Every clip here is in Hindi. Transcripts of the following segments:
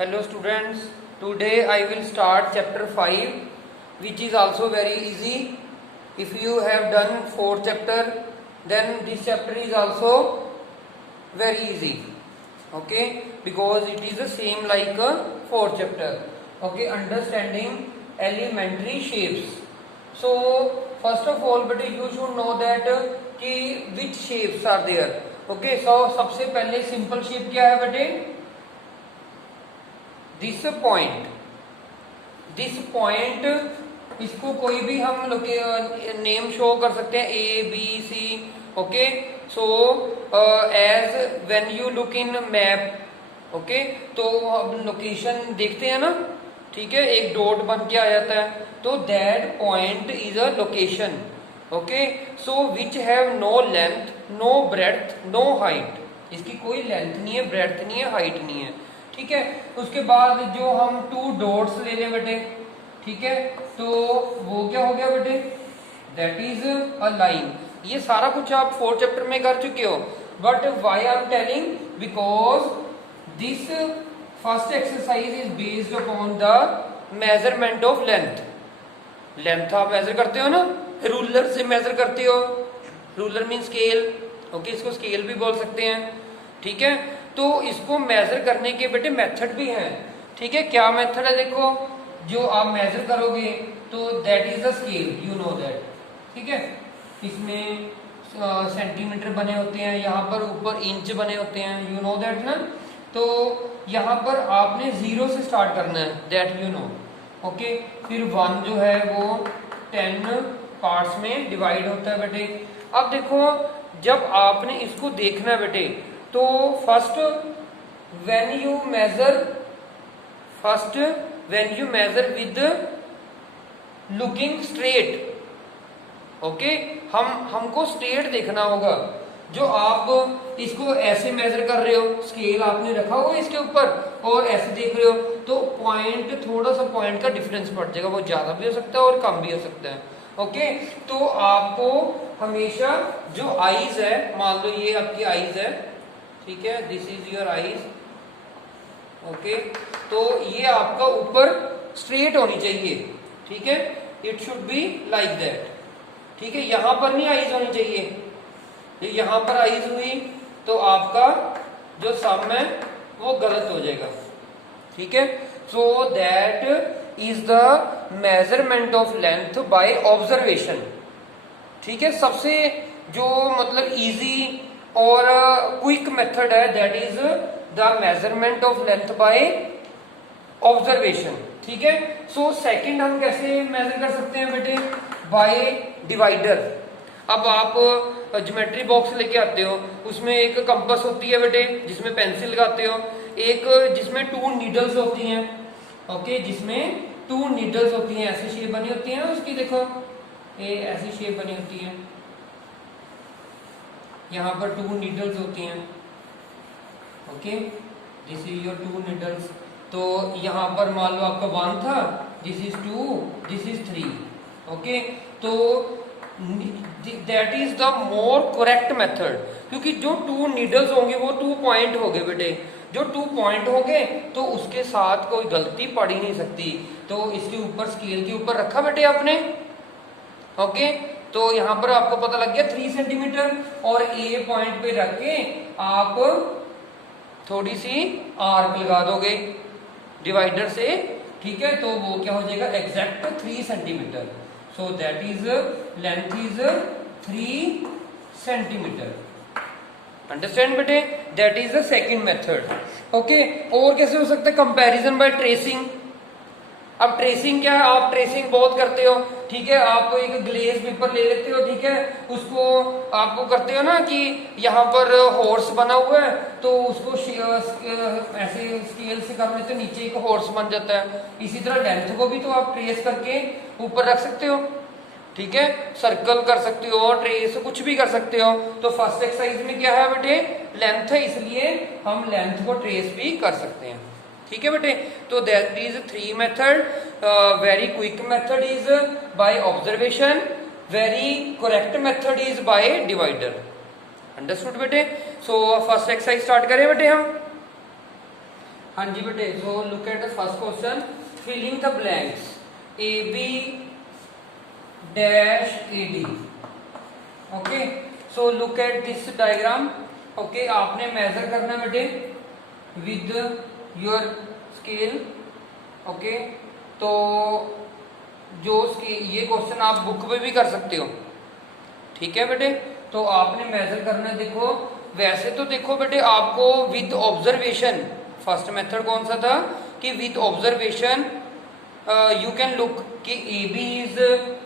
Hello students, today I will start chapter 5 which is also very easy. If you have done 4th chapter, then this chapter is also very easy. Okay, because it is the same like a 4th chapter. Okay, understanding elementary shapes. So first of all, but you should know that कि which shapes are there. Okay, so सबसे पहले simple shape क्या है बेटे? दिस पॉइंट इसको कोई भी हम नेम शो कर सकते हैं, A B C. Okay, so as when you look in map. Okay, तो अब लोकेशन देखते हैं ना, ठीक है, एक डॉट बन के आ जाता है, तो that point is a location. Okay, so which have no length, no breadth, no height. इसकी कोई लेंथ नहीं है, ब्रेड्थ नहीं है, हाइट नहीं है. ठीक है, उसके बाद जो हम 2 डॉट्स ले लें बेटे, ठीक है, तो वो क्या हो गया बेटे? That is a line. ये सारा कुछ आप 4th चैप्टर में कर चुके हो, but why I am telling, because this first exercise is based upon the measurement of length. Length आप मेजर करते हो ना, रूलर से मेजर करते हो. Ruler mean scale. ओके, इसको स्केल भी बोल सकते हैं. ठीक है, तो इसको मेजर करने के बेटे मेथड भी हैं. ठीक है, क्या मेथड है? देखो, जो आप मेजर करोगे तो that is the scale, you know that. ठीक है, इसमें सेंटीमीटर बने होते हैं, यहाँ पर ऊपर इंच बने होते हैं, यू नो दैट ना. तो यहाँ पर आपने 0 से स्टार्ट करना है, दैट यू नो. ओके, फिर 1 जो है वो 10 पार्ट्स में डिवाइड होता है बेटे. अब देखो, जब आपने इसको देखना है बेटे, तो first when you measure with looking straight. Okay, हमको स्ट्रेट देखना होगा. जो आप इसको ऐसे मेजर कर रहे हो, स्केल आपने रखा हुआ इसके ऊपर और ऐसे देख रहे हो, तो पॉइंट, थोड़ा सा पॉइंट का डिफरेंस पड़ जाएगा. वो ज्यादा भी हो सकता है और कम भी हो सकता है. ओके, तो आपको हमेशा जो आईज है, मान लो ये आपकी आईज है, ठीक है, this is your eyes. Okay, तो ये आपका ऊपर स्ट्रेट होनी चाहिए. ठीक है, it should be like that. ठीक है, यहां पर नहीं आईज होनी चाहिए. यहां पर आईज हुई तो आपका जो सम है वो गलत हो जाएगा. ठीक है, सो that is the measurement of length by observation. ठीक है, सबसे जो मतलब इजी और क्विक मेथड है, that is the measurement of length by observation. ठीक है, सो सेकंड हम कैसे मेजर कर सकते हैं बेटे? By divider. अब आप ज्योमेट्री बॉक्स लेके आते हो, उसमें एक कंपास होती है बेटे, जिसमें पेंसिल लगाते हो, एक जिसमें 2 नीडल्स होती हैं. ओके, जिसमें 2 नीडल्स होती हैं, ऐसी शेप बनी होती है उसकी. देखो, ये ऐसी शेप बनी होती है, यहाँ पर 2 नीडल्स होती हैं. Okay, this is your 2 needles. तो यहाँ पर मान लो आपका 1 था, this is 2, this is 3. Okay, तो that is the more correct method, क्योंकि जो 2 नीडल्स होंगे वो 2 पॉइंट हो गए बेटे. जो 2 पॉइंट हो गए तो उसके साथ कोई गलती पड़ ही नहीं सकती. तो इसके ऊपर, स्केल के ऊपर रखा बेटे आपने. ओके, तो यहाँ पर आपको पता लग गया 3 सेंटीमीटर, और ए पॉइंट पे रख के आप थोड़ी सी आर्क लगा दोगे डिवाइडर से. ठीक है, तो वो क्या हो जाएगा? Exact 3 centimetre. So that is length is 3 centimetre. Understand बेटे? That is the second method. Okay, और कैसे हो सकता है? Comparison by tracing. अब ट्रेसिंग क्या है? आप ट्रेसिंग बहुत करते हो. ठीक है, आप एक ग्लेज पेपर ले लेते हो, ठीक है, उसको आपको करते हो ना कि यहाँ पर हॉर्स बना हुआ है, तो उसको ऐसे स्केल से कर लेते हो, नीचे एक हॉर्स बन जाता है. इसी तरह लेंथ को भी तो आप ट्रेस करके ऊपर रख सकते हो. ठीक है, सर्कल कर सकते हो, ट्रेस, कुछ भी कर सकते हो. तो फर्स्ट एक्सरसाइज में क्या है बेटे? लेंथ है, इसलिए हम लेंथ को ट्रेस भी कर सकते हैं. ठीक है बेटे, तो that is 3 method. Very quick method is by observation, very correct method is by divider. Understood बेटे? सो फर्स्ट एक्सरसाइज स्टार्ट करें बेटे हम. हाँ जी बेटे, so look at the first question, filling the blanks A B dash A D. Okay, so look at this diagram. Okay, आपने मेजर करना है बेटे विद योर स्केल। ओके, तो जो ये क्वेश्चन आप बुक में भी कर सकते हो, ठीक है बेटे। तो आपने मेजर करना है। देखो वैसे तो देखो बेटे आपको विद ऑब्जर्वेशन, फर्स्ट मेथड कौन सा था कि with observation you can look कि A B is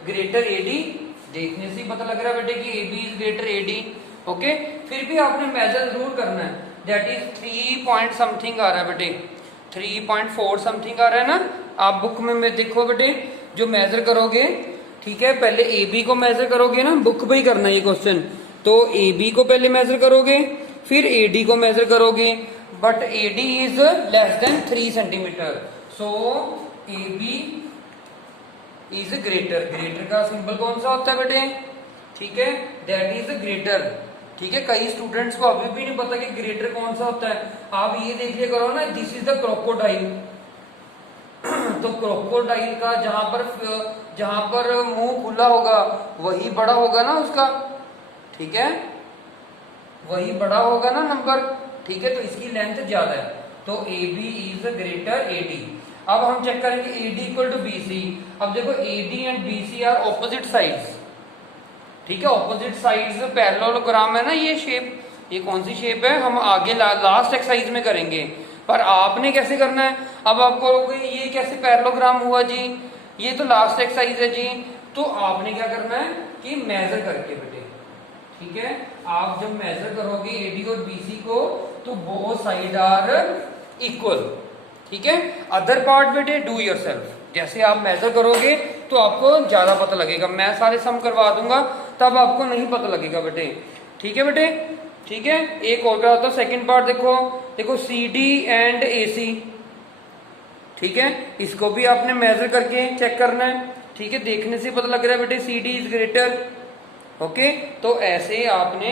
greater A D, देखने से ही पता लग रहा है बेटे कि A B is greater A D. Okay, फिर भी आपने मेजर जरूर करना है, दैट इज 3 पॉइंट समथिंग आ रहा है बेटे, 3.4 समथिंग आ रहा है ना। आप बुक में देखो बेटे, जो मेजर करोगे, ठीक है, पहले ए बी को मेजर करोगे ना, बुक पे ही करना है ये क्वेश्चन। तो ए बी को पहले मेजर करोगे, फिर ए डी को मेजर करोगे, but A D is less than 3 centimetre, so A B is greater. Greater का सिंबल कौन सा होता है बेटे, ठीक है, दैट इज ग्रेटर। ठीक है, कई स्टूडेंट्स को अभी भी नहीं पता कि ग्रेटर कौन सा होता है। आप ये देख लिया करो ना, दिस इज द क्रोकोडाइल। तो क्रोकोडाइल का जहां पर मुंह खुला होगा वही बड़ा होगा ना उसका, ठीक है, वही बड़ा होगा ना नंबर, ठीक है, तो इसकी लेंथ ज्यादा है, तो A B is greater A D. अब हम चेक करेंगे A D equal to B C. अब देखो A D and B C are opposite sides, ठीक है, ऑपोजिट साइड्स पैरेललोग्राम है ना ये शेप। ये कौन सी शेप है, हम आगे लास्ट एक्सरसाइज में करेंगे, पर आपने कैसे करना है। अब आप कहोगे ये कैसे पैरेललोग्राम हुआ जी, ये तो लास्ट एक्सरसाइज है जी। तो आपने क्या करना है कि मेजर करके बेटे, ठीक है, आप जब मेजर करोगे एडी और बीसी को तो बोथ साइड आर इक्वल, ठीक है। अदर पार्ट बेटे डू योरसेल्फ, जैसे आप मेजर करोगे तो आपको ज्यादा पता लगेगा, मैं सारे सम करवा दूंगा तब आपको नहीं पता लगेगा बेटे, ठीक है बेटे, ठीक है। एक और क्या होता है सेकंड पार्ट, देखो सी डी एंड ए सी, ठीक है, इसको भी आपने मेजर करके चेक करना है, ठीक है, देखने से पता लग रहा है बेटे C D is greater. Okay, तो ऐसे आपने,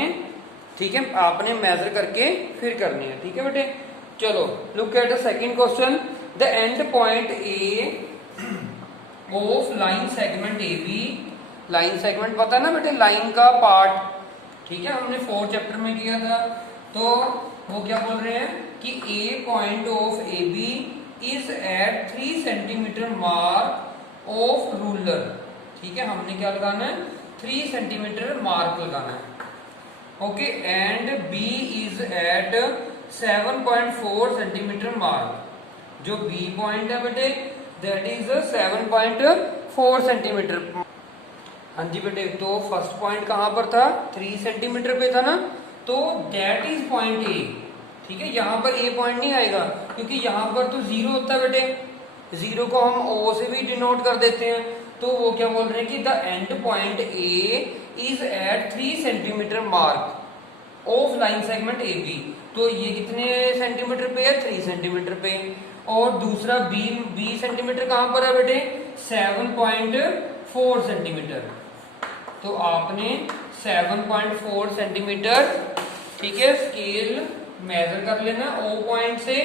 ठीक है, आपने मेजर करके फिर करनी है, ठीक है बेटे। चलो look at the second question, the end point A of line segment A B. Line segment पता है ना बेटे, लाइन का पार्ट, ठीक है, हमने 4th चैप्टर में किया था। तो वो क्या बोल रहे हैं कि A point of A B is at 3 centimetre mark of ruler, ठीक है, हमने क्या लगाना है 3 सेंटीमीटर मार्क लगाना है। Okay, and B is at 7.4 centimetre mark. जो बी पॉइंट है बेटे दैट इज 7.4 सेंटीमीटर। हाँ जी बेटे, तो फर्स्ट पॉइंट कहां पर था, 3 सेंटीमीटर पे था ना, तो दैट इज पॉइंट ए, ठीक है। यहाँ पर ए पॉइंट नहीं आएगा क्योंकि यहाँ पर तो 0 होता है बेटे, 0 को हम ओ से भी डिनोट कर देते हैं। तो वो क्या बोल रहे हैं कि the end point A is at 3 centimetre mark of line segment A B. तो ये कितने सेंटीमीटर पे है, 3 सेंटीमीटर पे। और दूसरा बी सेंटीमीटर कहां पर है बेटे, 7.4 सेंटीमीटर। तो आपने 7.4 सेंटीमीटर, ठीक है, स्केल मेजर कर लेना ओ पॉइंट से,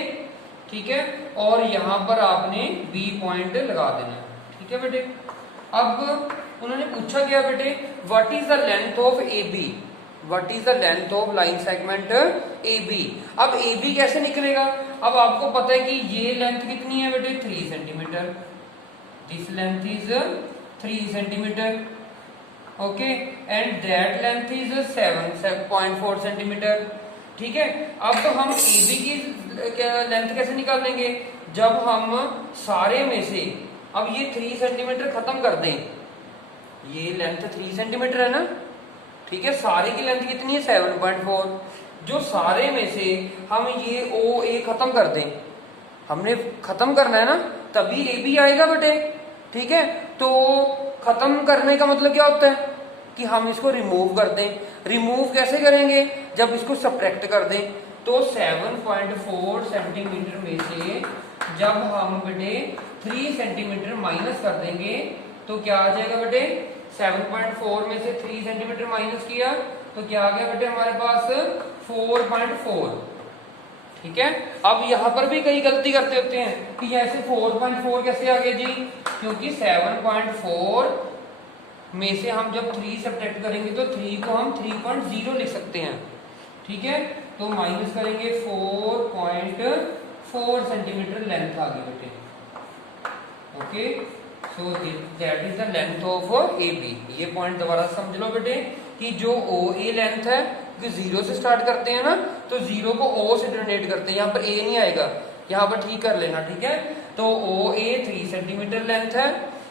ठीक है, और यहां पर आपने बी पॉइंट लगा देना, ठीक है बेटे। अब उन्होंने पूछा गया बेटे what is the length of A B, what is the length of line segment A B. अब ए बी कैसे निकलेगा, अब आपको पता है कि ये लेंथ कितनी है बेटे 3 centimetre, this length is 3 centimetre, okay, and that length is 7.4 centimetre, ठीक है। अब तो हम ए बी की लेंथ कैसे निकाल लेंगे, जब हम सारे में से अब ये 3 सेंटीमीटर खत्म कर दें, ये लेंथ 3 सेंटीमीटर है ना, ठीक है, सारे की लेंथ कितनी है 7.4। जो सारे में से हम ये ओ ए खत्म कर दें, हमने खत्म करना है ना, तभी ए बी आएगा बेटे, ठीक है। तो खत्म करने का मतलब क्या होता है कि हम इसको रिमूव कर दें। रिमूव कैसे करेंगे, जब इसको सब्ट्रैक्ट कर दें। तो 7.4 सेंटीमीटर में से जब हम बेटे 3 सेंटीमीटर माइनस कर देंगे तो क्या आ जाएगा बेटे, 7.4 में से 3 सेंटीमीटर माइनस किया तो क्या आ गया बेटे हमारे पास 4.4, ठीक है। अब यहाँ पर भी कई गलती करते होते हैं कि ऐसे 4.4 कैसे आ गया जी, क्योंकि 7.4 में से हम जब 3 सब्ट्रैक्ट करेंगे तो 3 को हम 3.0 लिख सकते हैं, ठीक है। तो माइनस करेंगे 4.4 सेंटीमीटर लेंथ आ गई बेटे, okay. So that is the length of A B. ये पॉइंट दोबारा समझ लो बेटे कि जो ओ ए लेंथ है, क्योंकि 0 से स्टार्ट करते हैं ना, तो 0 को O से डोनेट करते हैं, यहाँ पर ए नहीं आएगा, यहाँ पर ठीक कर लेना, ठीक है। तो ओ ए 3 सेंटीमीटर लेंथ है,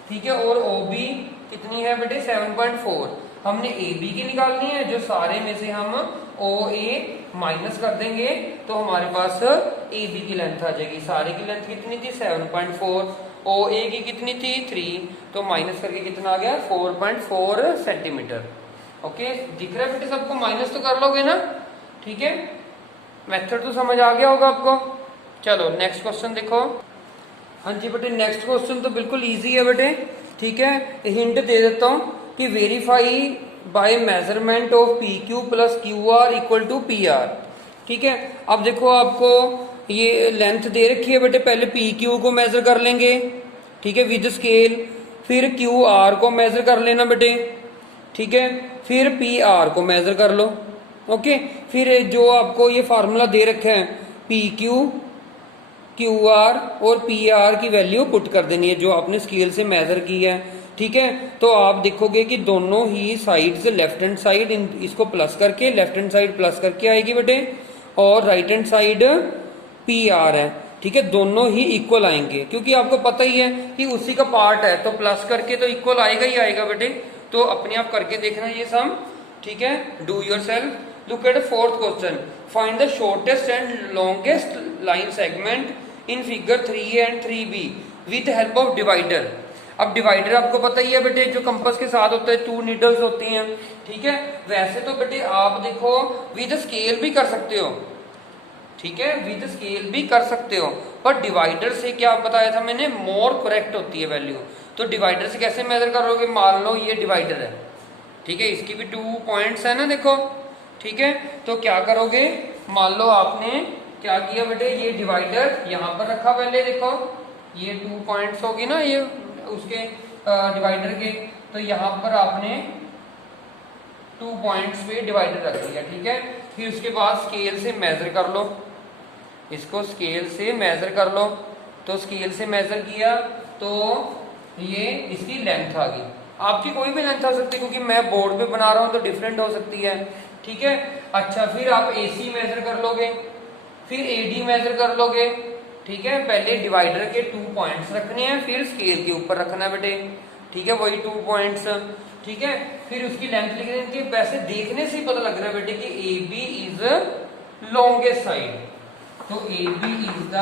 ठीक है, और ओ बी कितनी है बेटे 7.4। हमने ए बी की निकालनी है, जो सारे में से हम ओ ए माइनस कर देंगे तो हमारे पास ए बी की लेंथ आ जाएगी। सारे की लेंथ कितनी थी 7.4, ओ ए की कितनी थी 3, तो माइनस करके कितना आ गया 4.4 सेंटीमीटर। ओके, दिख रहा है बेटे सबको, माइनस तो कर लोगे ना, ठीक है। मेथड तो समझ आ गया होगा आपको। चलो नेक्स्ट क्वेश्चन देखो। हाँ जी बेटे, नेक्स्ट क्वेश्चन तो बिल्कुल इजी है बेटे, ठीक है। हिंट दे देता हूँ कि verify by measurement of P Q plus Q R equal to P R, ठीक है। अब देखो आपको ये लेंथ दे रखी है बेटे, पहले पी क्यू को मेजर कर लेंगे, ठीक है, विद स्केल, फिर क्यू आर को मेजर कर लेना बेटे, ठीक है, फिर पी आर को मेजर कर लो, ओके। फिर जो आपको ये फार्मूला दे रखा है पी क्यू, क्यू आर और पी आर की वैल्यू पुट कर देनी है जो आपने स्केल से मेजर की है, ठीक है। तो आप देखोगे कि दोनों ही साइड्स, लेफ्ट हैंड साइड इसको प्लस करके, लेफ्ट हैंड साइड प्लस करके आएगी बेटे, और right hand side P R है, ठीक है। दोनों ही इक्वल आएंगे, क्योंकि आपको पता ही है कि उसी का पार्ट है, तो प्लस करके तो इक्वल आएगा ही आएगा बेटे। तो अपने आप करके देखना ये सम, ठीक है, do your self. Look at fourth question, find the shortest and longest line segment in figure 3 and 3b with help of divider. अब डिवाइडर आपको पता ही है बेटे, जो कंपास के साथ होता है, 2 नीडल्स होती हैं, ठीक है। वैसे तो बेटे आप देखो विद स्केल भी कर सकते हो, ठीक है, विद स्केल भी कर सकते हो, पर डिवाइडर से क्या बताया था मैंने, मोर करेक्ट होती है वैल्यू। तो डिवाइडर से कैसे मेजर करोगे, मान लो ये डिवाइडर है, ठीक है, इसकी भी 2 पॉइंट्स है ना, देखो, ठीक है। तो क्या करोगे, मान लो आपने क्या किया बेटे, ये डिवाइडर यहाँ पर रखा, पहले देखो ये 2 पॉइंट्स होगी ना ये उसके डिवाइडर के, तो यहाँ पर आपने 2 पॉइंट्स पे डिवाइडर रख दिया, ठीक है। फिर उसके बाद स्केल से मेजर कर लो, इसको स्केल से मेजर कर लो। तो स्केल से मेजर किया तो ये इसकी लेंथ आ गई। आपकी कोई भी लेंथ आ सकती है, क्योंकि मैं बोर्ड पे बना रहा हूं तो डिफरेंट हो सकती है, ठीक है। अच्छा, फिर आप AC मेजर कर लोगे, फिर AD मेजर कर लोगे, ठीक है। पहले डिवाइडर के 2 पॉइंट्स रखने हैं, फिर स्केल के ऊपर रखना है बेटे, ठीक है, वही 2 पॉइंट्स, ठीक है। फिर उसकी लेंथ लिख देंगे। वैसे देखने से ही पता लग रहा है बेटे कि AB इज लॉन्गेस्ट साइड, तो AB is the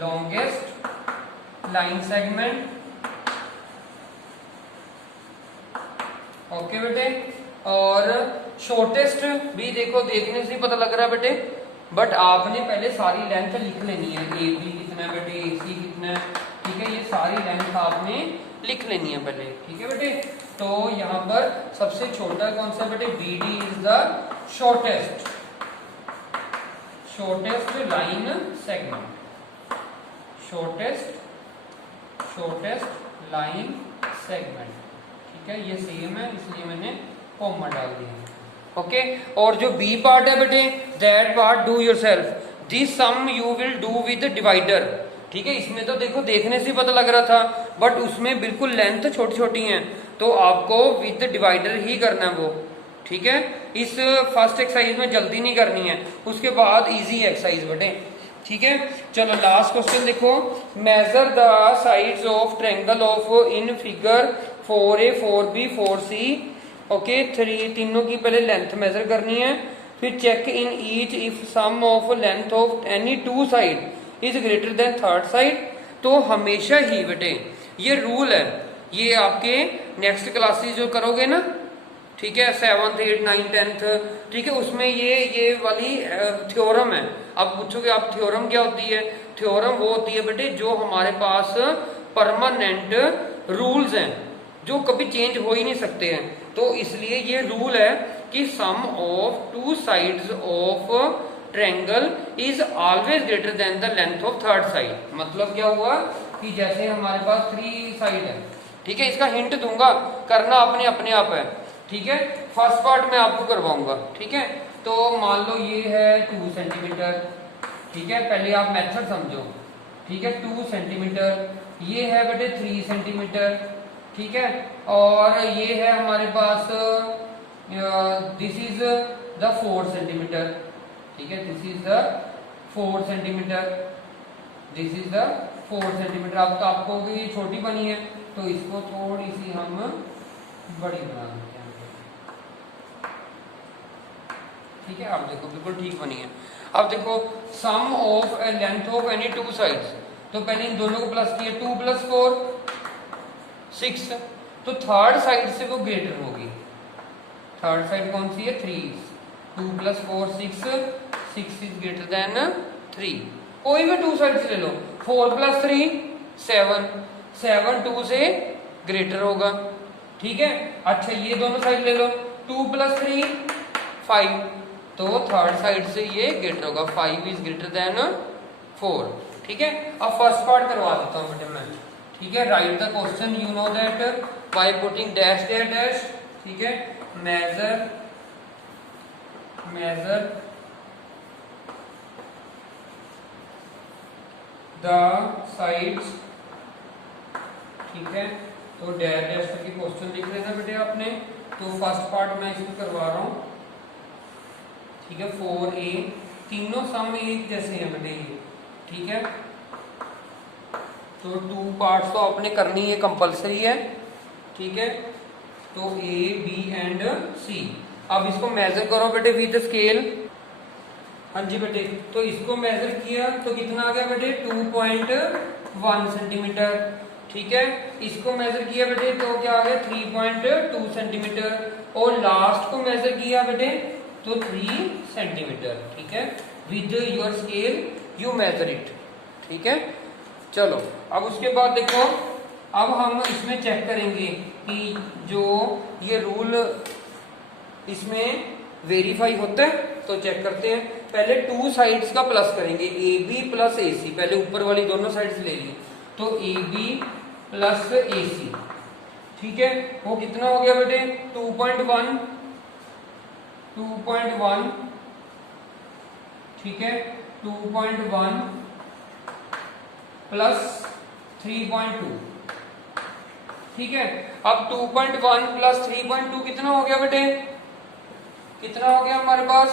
longest line segment, okay बेटे। और शॉर्टेस्ट भी देखो, देखने से ही पता लग रहा है बेटे, बट आपने पहले सारी लेंथ लिख लेनी है, AB कितना है बेटे, AC कितना है, ठीक है, ये सारी लेंथ आपने लिख लेनी है पहले, ठीक है बेटे। तो यहाँ पर सबसे छोटा कौन सा बेटे, BD is the shortest line segment, shortest line segment, ठीक है, ये सेम है इसलिए मैंने कॉमा डाल दिया, ओके। और जो B पार्ट है बेटे, that part do yourself, this sum you will do with divider, ठीक है। इसमें तो देखो देखने से पता लग रहा था, बट उसमें बिल्कुल लेंथ छोटी छोटी है, तो आपको विद डिवाइडर ही करना है वो, ठीक है। इस फर्स्ट एक्सरसाइज में जल्दी नहीं करनी है, उसके बाद इजी एक्सरसाइज बेटे, ठीक है। चलो लास्ट क्वेश्चन देखो, measure the sides of triangle of in figure 4A 4B 4C, okay. 3 तीनों की पहले लेंथ मेजर करनी है, फिर check in each if sum of length of any 2 side is greater than third side. तो हमेशा ही बेटे ये रूल है, ये आपके नेक्स्ट क्लासेस जो करोगे ना, ठीक है, 7th 8th 9th 10th, ठीक है, उसमें ये वाली थ्योरम है। अब पूछोगे आप थ्योरम क्या होती है, थ्योरम वो होती है बेटे जो हमारे पास परमानेंट रूल्स हैं, जो कभी चेंज हो ही नहीं सकते हैं। तो इसलिए ये रूल है कि sum of two sides of triangle is always greater than the length of third side. मतलब क्या हुआ कि जैसे हमारे पास 3 साइड है, ठीक है, इसका हिंट दूंगा, करना अपने आप है, ठीक है। फर्स्ट पार्ट मैं आपको करवाऊंगा, ठीक है। तो मान लो ये है 2 सेंटीमीटर, ठीक है, पहले आप मेथड समझो, ठीक है। 2 सेंटीमीटर, ये है बेटे 3 सेंटीमीटर, ठीक है। और ये है हमारे पास दिस इज द 4 सेंटीमीटर, ठीक है, this is the 4 centimetre, this is the 4 centimetre. अब तो आपको ये छोटी बनी है तो इसको थोड़ी सी हम बड़ी बना देते हैं, ठीक है। अब देखो बिल्कुल ठीक बनी है। अब देखो sum of a length of any two sides, तो पहले इन दोनों को प्लस किया, 2 + 4 6, तो थर्ड साइड से वो ग्रेटर होगी। थर्ड साइड कौन सी है? 3। 2 + 4 6 इज ग्रेटर देन 3। कोई भी टू साइड से ले लो, 4 + 3 7 2 से ग्रेटर होगा, ठीक है। अच्छा ये दोनों साइड ले लो, 2 + 3 5, तो थर्ड साइड से ये ग्रेटर होगा, 5 इज ग्रेटर देन 4, ठीक है। अब फर्स्ट पार्ट करवा देता हूँ बेटे मैं, ठीक है। Right the question, you know that by putting dash dash dash, ठीक है। मेजर द साइड्स, ठीक है। तो डैश डैश करके क्वेश्चन लिख लेना बेटे आपने। तो फर्स्ट पार्ट मैं इसको करवा रहा हूँ, ठीक है। 4a, तीनों सम एक जैसे हैं बेटे ये, ठीक है। तो 2 पार्ट्स तो आपने करनी है, कंपलसरी है, ठीक है। तो A, B एंड C। अब इसको मेजर करो बेटे विद स्केल। हाँ जी बेटे, तो इसको मेजर किया तो कितना आ गया बेटे? 2.1 सेंटीमीटर, ठीक है। इसको मेजर किया बेटे तो क्या आ गया? 3.2 सेंटीमीटर। और लास्ट को मेजर किया बेटे तो 3 सेंटीमीटर, ठीक है। With your scale you measure it, ठीक है। चलो अब उसके बाद देखो, अब हम इसमें चेक करेंगे कि जो ये रूल इसमें वेरीफाई होता है, तो चेक करते हैं। पहले 2 साइड्स का प्लस करेंगे, AB + AC, पहले ऊपर वाली दोनों साइड्स ले ली, तो AB + AC, ठीक है। वो कितना हो गया बेटे? 2.1, ठीक है। 2.1 + 3.2, ठीक है। अब 2.1 + 3.2 कितना हो गया बेटे? कितना हो गया हमारे पास?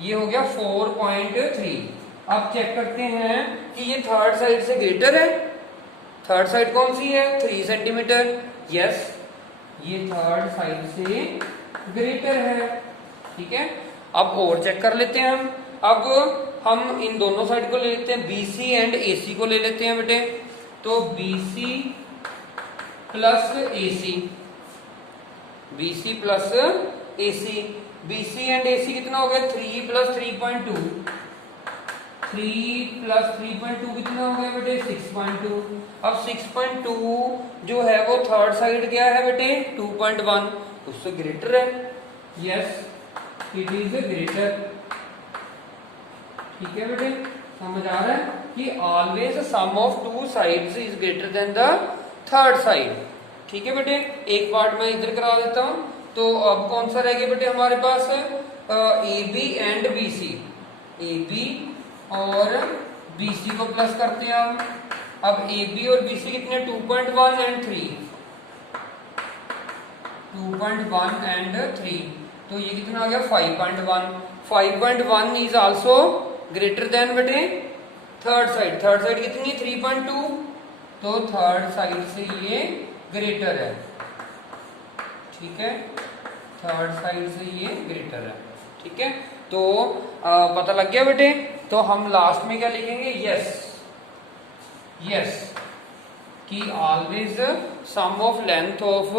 ये हो गया 4.3। अब चेक करते हैं कि ये थर्ड साइड से ग्रेटर है। थर्ड साइड कौन सी है? 3 सेंटीमीटर। यस, ये थर्ड साइड से ग्रेटर है, ठीक है। अब और चेक कर लेते हैं हम। अब हम इन दोनों साइड को ले लेते हैं, BC एंड AC को ले लेते हैं बेटे। तो BC + AC, BC + AC, BC and AC कितना हो गया? 3 + 3.2, 3 + 3.2 कितना हो गया बेटे? 6.2। अब 6.2 जो है वो थर्ड साइड क्या है बेटे? 2.1, उससे ग्रेटर है। यस, इट इज ग्रेटर, ठीक है बेटे। समझ आ रहा है कि always sum of 2 sides is greater than the third side, ठीक है बेटे। एक पार्ट मैं इधर करा देता हूं। तो अब कौन सा रह गया बेटे हमारे पास? AB एंड BC, AB और BC को प्लस करते हैं हम। अब AB और BC कितने? 2.1 एंड 3, 2.1 एंड 3, तो ये कितना आ गया? 5.1। 5.1 इज आल्सो ग्रेटर देन बेटे थर्ड साइड। थर्ड साइड कितनी है? 3.2, तो थर्ड साइड से ये ग्रेटर है, ठीक है। थर्ड साइड से ये ग्रेटर है, ठीक है। तो पता लग गया बेटे। तो हम लास्ट में क्या लिखेंगे? यस कि always sum of length of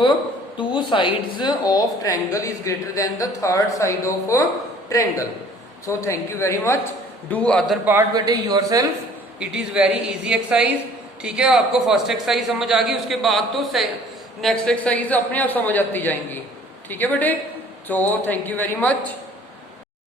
2 sides of triangle is greater than the third side of triangle. So thank you very much. Do other part बेटे yourself, it is very easy exercise, ठीक है। आपको फर्स्ट एक्सरसाइज समझ आ गई, उसके बाद तो नेक्स्ट एक्सरसाइज अपने आप समझ आती जाएंगी, ठीक है बेटे। So thank you very much.